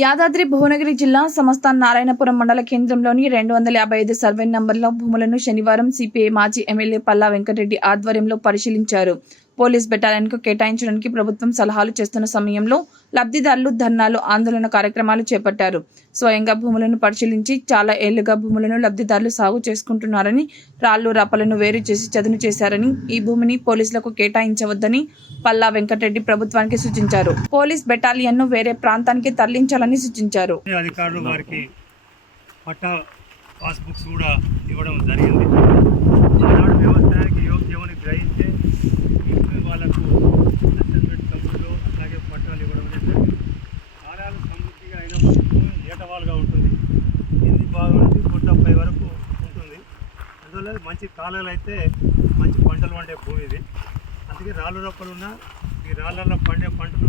యాదాద్రి భువనగిరి జిల్లా సమస్త నారాయణపురం మండల కేంద్రంలోని రెండు వందల యాభై ఐదు సర్వే నంబర్ల భూములను శనివారం సిపిఐ మాజీ ఎమ్మెల్యే పల్లా వెంకటరెడ్డి ఆధ్వర్యంలో పరిశీలించారు. పోలీస్ బెటాలియన్కు కేటాయించడానికి ప్రభుత్వం సలహాలు చేస్తున్న సమయంలో లబ్ధిదారులు ధర్నాలు ఆందోళన కార్యక్రమాలు చేపట్టారు. స్వయంగా భూములను పరిశీలించి చాలా ఏళ్ళుగా భూములను లబ్ధిదారులు సాగు చేసుకుంటున్నారని రాళ్ళు రప్పలను వేరు చేసి చదును చేశారని ఈ భూమిని పోలీసులకు కేటాయించవద్దని పల్లా వెంకటరెడ్డి ప్రభుత్వానికి సూచించారు. పోలీస్ బెటాలియన్ను వేరే ప్రాంతానికి తరలించాలని సూచించారు. అధికారులు వారికి పట్టా పాస్బుక్స్ కూడా ఇవ్వడం జరిగింది. అందువల్ల మంచి కాలాలు అయితే మంచి పంటలు పండే భూమి ఇది. అందుకే రాళ్ళు రప్పలు ఉన్న ఈ రాళ్ళల్లో పండే పంటలు